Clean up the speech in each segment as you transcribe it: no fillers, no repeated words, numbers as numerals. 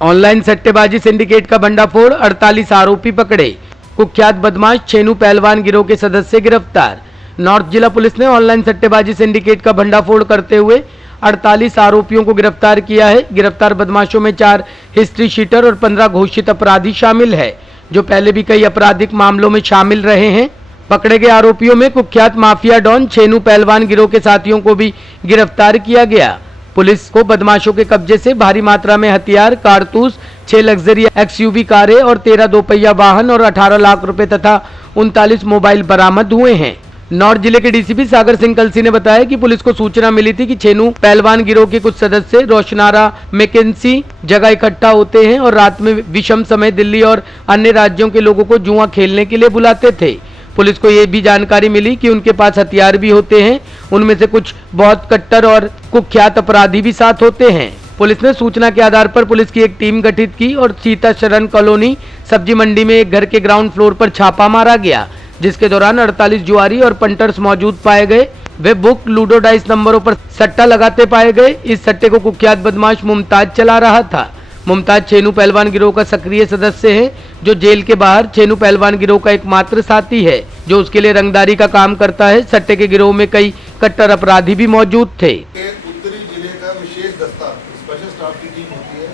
Online सट्टेबाजी syndicate का भंडाफोड़, 48 आरोपी पकड़े। कुख्यात बदमाश छेनू पहलवान गिरोह के सदस्य गिरफ्तार। नॉर्थ जिला पुलिस ने ऑनलाइन सट्टेबाजी सिंडिकेट का भंडाफोड़ करते हुए 48 आरोपियों को गिरफ्तार किया है। गिरफ्तार बदमाशों में 4 हिस्ट्री शीटर और 15 घोषित अपराधी शामिल है, जो पहले भी कई आपराधिक मामलों में शामिल रहे हैं। पकड़े गए आरोपियों में कुख्यात माफिया डॉन छेनू पहलवान गिरोह के साथियों को भी गिरफ्तार किया गया। पुलिस को बदमाशों के कब्जे से भारी मात्रा में हथियार, कारतूस, 6 लग्जरी एक्सयूवी कारें और 13 दोपहिया वाहन और 18 लाख रुपए तथा 39 मोबाइल बरामद हुए हैं। नॉर्थ जिले के डीसीपी सागर सिंह कलसी ने बताया कि पुलिस को सूचना मिली थी कि छेनू पहलवान गिरोह के कुछ सदस्य रोशनारा मैकेंसी जगह इकट्ठा होते हैं और रात में विषम समय दिल्ली और अन्य राज्यों के लोगों को जुआ खेलने के लिए बुलाते थे। पुलिस को ये भी जानकारी मिली कि उनके पास हथियार भी होते हैं। उनमें से कुछ बहुत कट्टर और कुख्यात अपराधी भी साथ होते हैं। पुलिस ने सूचना के आधार पर पुलिस की एक टीम गठित की और सीता शरण कॉलोनी सब्जी मंडी में एक घर के ग्राउंड फ्लोर पर छापा मारा गया, जिसके दौरान 48 जुआरी और पंटर्स मौजूद पाए गए। वे बुक, लूडो, डाइस नंबरों पर सट्टा लगाते पाए गए। इस सट्टे को कुख्यात बदमाश मुमताज चला रहा था। मुमताज छेनू पहलवान गिरोह का सक्रिय सदस्य है, जो जेल के बाहर छेनू पहलवान गिरोह का एकमात्र साथी है, जो उसके लिए रंगदारी का काम करता है। सट्टे के गिरोह में कई कट्टर अपराधी भी मौजूद थे। उत्तरी जिले का विशेष दस्ता स्पेशल स्टाफ की टीम होती है,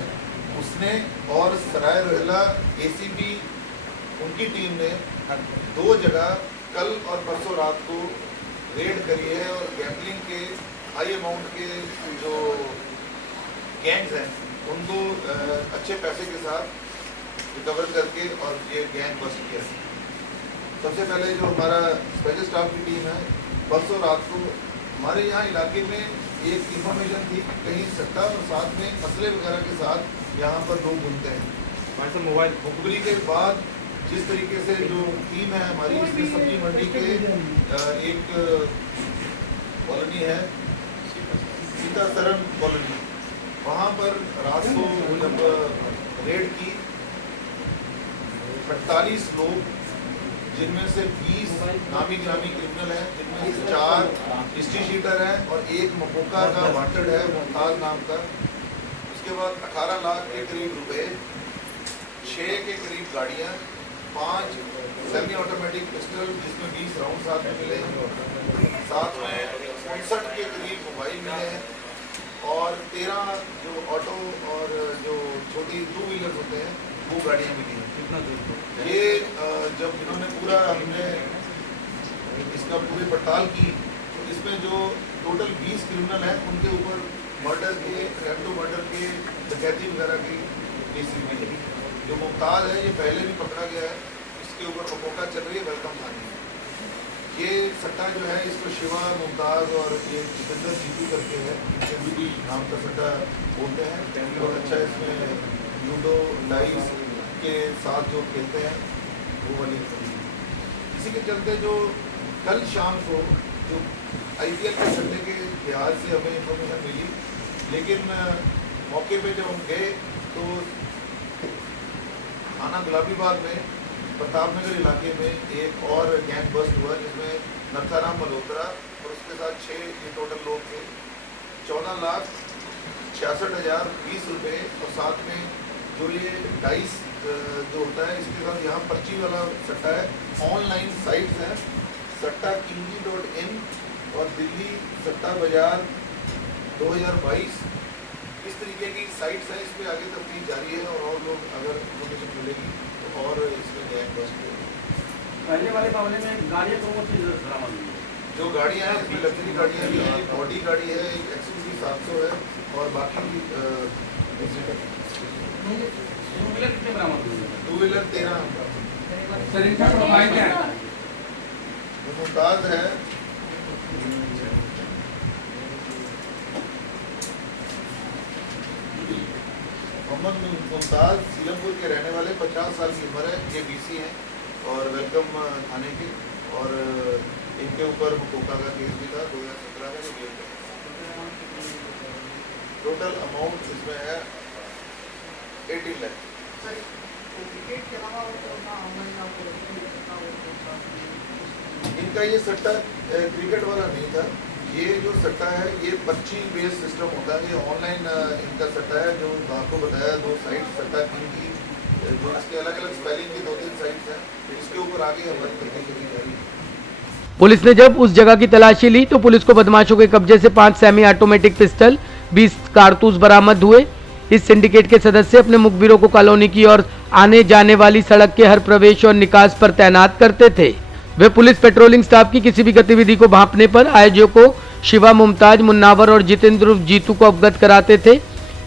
उसने और सराय रोहिला एसीपी उनकी टीम ने 2 जगह कल और परसों रात को रेड करी है और गैम्बलिंग के हाई अमाउंट के जो गैंग्स हैं उनको अच्छे पैसे के साथ रिकवर करके और ये गैंग बस्ट किया। सबसे पहले जो हमारा स्पेशल स्टाफ की टीम है, परसों रात को हमारे यहाँ इलाके में एक इंफॉर्मेशन थी कि कहीं सट्टा और साथ में असले वगैरह के साथ यहाँ पर लोग घूमते हैं। मोबाइल मुखबरी के बाद जिस तरीके से जो टीम है हमारी, इसमें सब्जी मंडी के एक कॉलोनी है सीता शरण कॉलोनी, वहाँ पर रात को जब रेड की 48 लोग, जिनमें से 20 नामी गिरामी क्रिमिनल हैं, जिनमें से 4 हिस्ट्री शीटर हैं और एक मकोका का वांटेड है मुमताज नाम का। उसके बाद 18 लाख के करीब रुपए, 6 के करीब गाड़ियाँ, 5 सेमी ऑटोमेटिक पिस्टल जिसमें 20 राउंड साथ में मिले, साथ में 59 के करीब मोबाइल मिले हैं और 13 जो ऑटो और जो छोटी 2 व्हीलर होते हैं वो गाड़ियाँ मिली हैं। ये जब इन्होंने पूरा हमने इसका पूरी पड़ताल की तो इसमें जो टोटल 20 क्रिमिनल हैं उनके ऊपर मर्डर के, रैप्टो मर्डर के, डकैती वगैरह की केसेस मिले। जो मुमताज है ये पहले भी पकड़ा गया है, इसके ऊपर मकोका चल रही है वेलकम थाने। ये सट्टा जो है इसको शिवा, मुमताज और ये जितेंद्र जीतू करके है, भी नाम का सट्टा बोलते हैं। बहुत अच्छा इसमें लूडो, डाइस के साथ जो खेलते हैं वो वाली। इसी के चलते जो कल शाम को जो IPL के सट्टे के लिहाज से हमें इन्फॉर्मेशन मिली, लेकिन मौके पे जब हम गए तो थाना गुलाबीबाग में प्रतापनगर इलाके में एक और गैंग बस्ट हुआ, जिसमें नथाराम मल्होत्रा और उसके साथ 6 ये टोटल लोग थे। 14,66,020 रुपये और साथ में जो ये डाइस जो होता है इसके साथ यहाँ पर्ची वाला सट्टा है। ऑनलाइन साइट्स हैं सट्टाकिंगी.in और दिल्ली सट्टा बाजार 2022, इस तरीके की साइट्स हैं। इस पर आगे तफ्तीश जारी है और लोग अगर इन्फॉर्मेशन मिलेगी तो और इसमें गैंग बस्ट होगी। पहले वाले मामले में गाड़ियाँ कौन सी बरामद हुई? जो गाड़ियाँ हैं इसमें लग्जरी गाड़ियाँ भी हैं, बॉडी गाड़ी है, एक XUV 700 है और बाकी 2 व्हीलर कितने बरामद हुए? 2 व्हीलर 13। सर इनका प्रोफाइल क्या है? जो मुमताज है मोहम्मद मुमताज सीलमपुर के रहने वाले, 50 साल की उम्र है, ये BC हैं और वेलकम थाने के, और इनके ऊपर मकोका का केस भी था 2017 में जो जेल में। टोटल अमाउंट इसमें है 18 लाख। इनका ये सट्टा क्रिकेट वाला नहीं था, ये जो सट्टा है ये पर्ची बेस्ड सिस्टम होता है, ये ऑनलाइन इनका सट्टा है। जो आपको बताया 2 साइट सट्टा की जो इसके अलग अलग स्पेलिंग की 2-3 साइट्स हैं, इसके ऊपर आगे हमारी तहकीक की जा रही है। पुलिस ने जब उस जगह की तलाशी ली तो पुलिस को बदमाशों के कब्जे से 5 सेमी ऑटोमेटिक पिस्टल, 20 कारतूस बरामद हुए। इस सिंडिकेट के सदस्य अपने मुखबिरों को कॉलोनी की और आने जाने वाली सड़क के हर प्रवेश और निकास पर तैनात करते थे। वे पुलिस पेट्रोलिंग स्टाफ की किसी भी गतिविधि को भांपने पर आयोजकों को शिवा, मुमताज, मुन्नावर और जितेंद्र उर्फ जीतू को अवगत कराते थे।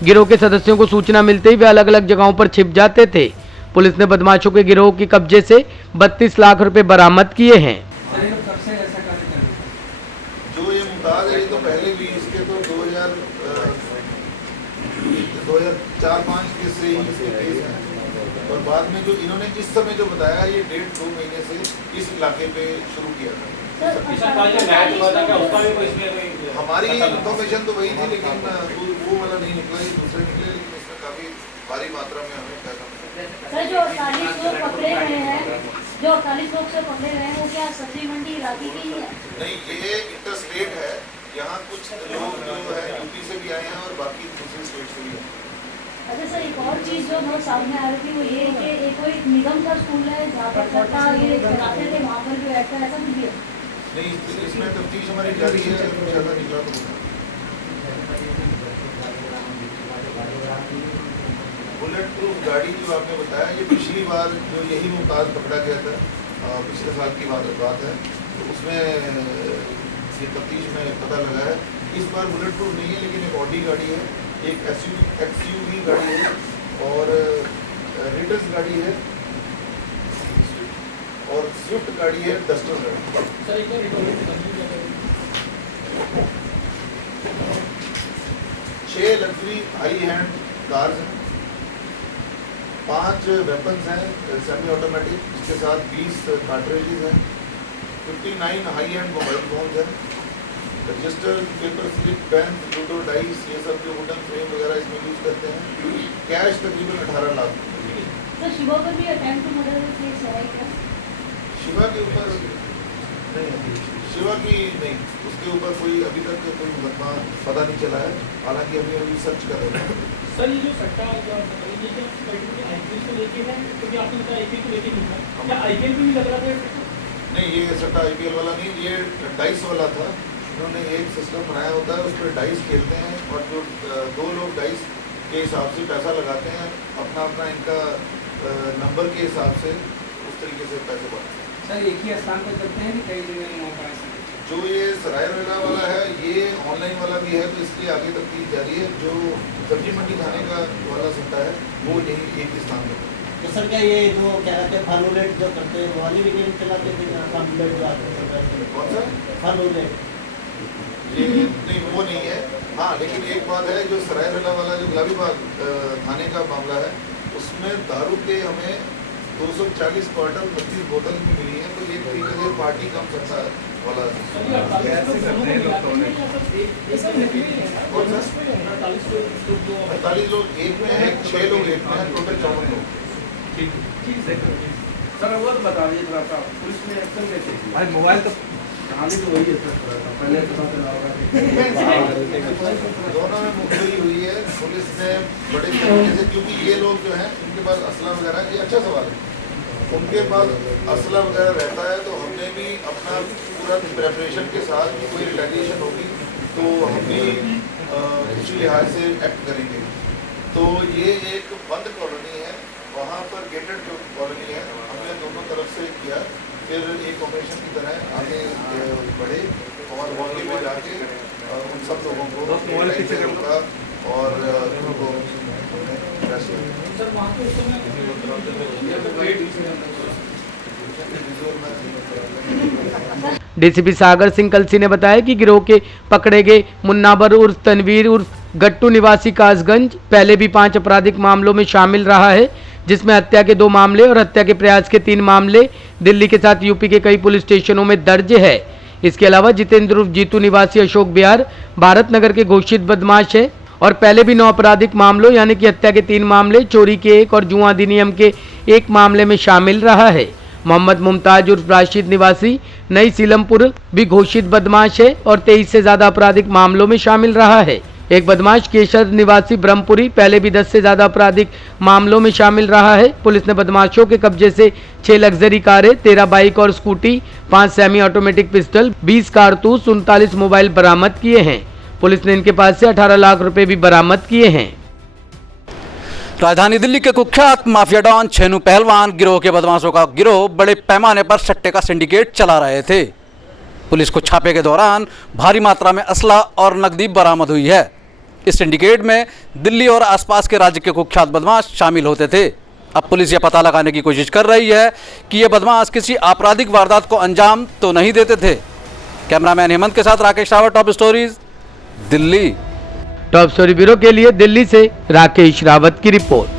गिरोह के सदस्यों को सूचना मिलते ही वे अलग अलग जगहों पर छिप जाते थे। पुलिस ने बदमाशों के गिरोह के कब्जे से 32 लाख रुपए बरामद किए हैं। सर ये लोग कब से ऐसा कार्य कर रहे हैं? जो ये मुमताज है ये तो पहले भी इसके तो 2004-5 के से ही इसके केस हैं, और बाद में जो इन्होंने इस समय जो बताया ये 1.5-2 महीने से इस इलाके पे शुरू किया था। हमारी इन्फॉर्मेशन तो वही थी, लेकिन वो वाला नहीं निकला, ये दूसरे निकले, लेकिन इसमें काफी भारी मात्रा में हमें पैसा मिला। सर जो 48 लोग पकड़े गए हैं, जो 48 लोग से पकड़े गए हैं वो क्या सब्जी मंडी इलाके के ही है? नहीं, ये इंटर स्टेट है। यहाँ कुछ लोग जो है यूपी से भी आए हैं और बाकी दूसरे स्टेट से भी आए हैं। अच्छा सर, एक और चीज़ जो बहुत सामने आ रही थी वो ये कि एक कोई निगम का स्कूल है जहाँ पर सट्टा ये चलाते थे, वहाँ पर भी बैठकर ऐसा कुछ भी है? नहीं, इसमें तफ्तीश हमारी जारी है, कुछ ऐसा निकला तो बुलेट प्रूफ गाड़ी जो आपने बताया, ये पिछली बार जो यही मुमताज पकड़ा गया था, पिछले साल की बात है, तो उसमें ये तफ्तीश में पता लगा है। इस बार बुलेट प्रूफ नहीं है, लेकिन एक ऑडी गाड़ी है, एक एक्सयूवी गाड़ी है और रिटस गाड़ी है और स्विफ्ट गाड़ी है, डस्टर गाड़ी। 6 लग्जरी हाई हैंड कार्स हैं, 5 वेपन्स हैं सेमी ऑटोमेटिक, इसके साथ 20 कार्ट्रिजेज हैं, 59 हाई एंड मोबाइल फोन्स हैं, register, paper slip, pen, ludo, dice, ये सब जो वुडन फ्रेम वगैरह इसमें यूज करते हैं। कैश तकरीबन 18 लाख। सर शिवा पर भी अटेम्प्ट टू मर्डर केस है क्या? शिवा के ऊपर नहीं, शिवा की नहीं, उसके ऊपर कोई अभी तक कोई मुकदमा पता नहीं चला है, हालांकि अभी सर्च कर रहे हैं। सर ये जो सट्टा जो आईपीएल को लेके है, क्योंकि आपने बताया आईपीएल को लेके नहीं था, क्या आईपीएल भी लग रहा था? नहीं, ये सट्टा आईपीएल वाला नहीं, ये डाइस वाला था। उन्होंने एक सिस्टम बनाया होता है, उस पर डाइस खेलते हैं और जो 2 लोग डाइस के हिसाब से पैसा लगाते हैं, अपना अपना इनका नंबर के हिसाब से उस तरीके से पैसे बढ़ते हैं। सर एक ही स्थान पर करते हैं कि कई जगह मौका है? जो ये सरायरवेला वाला है ये ऑनलाइन वाला भी है, तो इसलिए आगे तक की जारी है। जो सब्जी मंडी थाने का वाला सट्टा है वो यही एक स्थान पर। तो सर क्या ये जो क्या कहते हैं फानूलेट जो करते हैं वो वाली भी गेम चलाते थे? फानूलेट जो आते हैं, कौन सा फानूलेट ये नहीं, वो नहीं है। हाँ, लेकिन एक बात है, जो सरायरवेला वाला जो गुलाबीबाग थाने का मामला है, उसमें दारू के हमें 240 क्वार्टर 32 बोतल भी मिली है, तो एक तरीके से पार्टी कम सट्टा वाला। कौन सा 48 लोग एक में है, 6 लोग एक में है, टोटल 54 लोग। सर वो तो बता दीजिए थोड़ा सा, पुलिस ने एक्शन कैसे किया? अरे मोबाइल तो कहानी तो वही है सर, पहले तो पता चला होगा। दोनों में मुखबिरी हुई है, पुलिस ने बड़े तरीके से, क्योंकि ये लोग जो हैं उनके पास असला वगैरह, ये अच्छा सवाल है, उनके पास असला वगैरह रहता है, तो हमने भी अपना पूरा प्रेपरेशन के साथ कोई रिटेलिएशन होगी तो हम भी इसी लिहाज से एक्ट करेंगे। तो ये एक बंद कॉलोनी है, वहाँ पर गेटेड कॉलोनी है, हमने दोनों तरफ से किया, फिर एक ऑपरेशन की तरह आगे बढ़े और मौके पे जाके उन सब लोगों को रोका और उनको अरेस्ट किया। सर वहाँ पे उस समय डीसीपी सागर सिंह कलसी ने बताया कि गिरोह के पकड़े गए मुन्नाबर उर्फ तनवीर उर्फ गट्टू निवासी कासगंज पहले भी 5 आपराधिक मामलों में शामिल रहा है, जिसमें हत्या के 2 मामले और हत्या के प्रयास के 3 मामले दिल्ली के साथ यूपी के कई पुलिस स्टेशनों में दर्ज है। इसके अलावा जितेंद्र उर्फ जीतू निवासी अशोक बिहार भारत नगर के घोषित बदमाश है और पहले भी 9 आपराधिक मामलों यानी कि हत्या के 3 मामले, चोरी के 1 और जुआ अधिनियम के 1 मामले में शामिल रहा है। मोहम्मद मुमताज उर्फ राशिद निवासी नई सीलमपुर भी घोषित बदमाश है और 23 से ज्यादा आपराधिक मामलों में शामिल रहा है। एक बदमाश केशर निवासी ब्रह्मपुरी पहले भी 10 से ज्यादा आपराधिक मामलों में शामिल रहा है। पुलिस ने बदमाशों के कब्जे से 6 लग्जरी कारें, 13 बाइक और स्कूटी, 5 सेमी ऑटोमेटिक पिस्टल, 20 कारतूस, 39 मोबाइल बरामद किए हैं। पुलिस ने इनके पास से 18 लाख रुपए भी बरामद किए हैं। राजधानी दिल्ली के कुख्यात माफिया डॉन छेनू पहलवान गिरोह के बदमाशों का गिरोह बड़े पैमाने पर सट्टे का सिंडिकेट चला रहे थे। पुलिस को छापे के दौरान भारी मात्रा में असला और नकदी बरामद हुई है। इस सिंडिकेट में दिल्ली और आसपास के राज्य के कुख्यात बदमाश शामिल होते थे। अब पुलिस यह पता लगाने की कोशिश कर रही है कि ये बदमाश किसी आपराधिक वारदात को अंजाम तो नहीं देते थे। कैमरामैन हेमंत के साथ Rakesh Rawat, top stories, Delhi. Top story bureau के लिए दिल्ली से राकेश रावत की रिपोर्ट।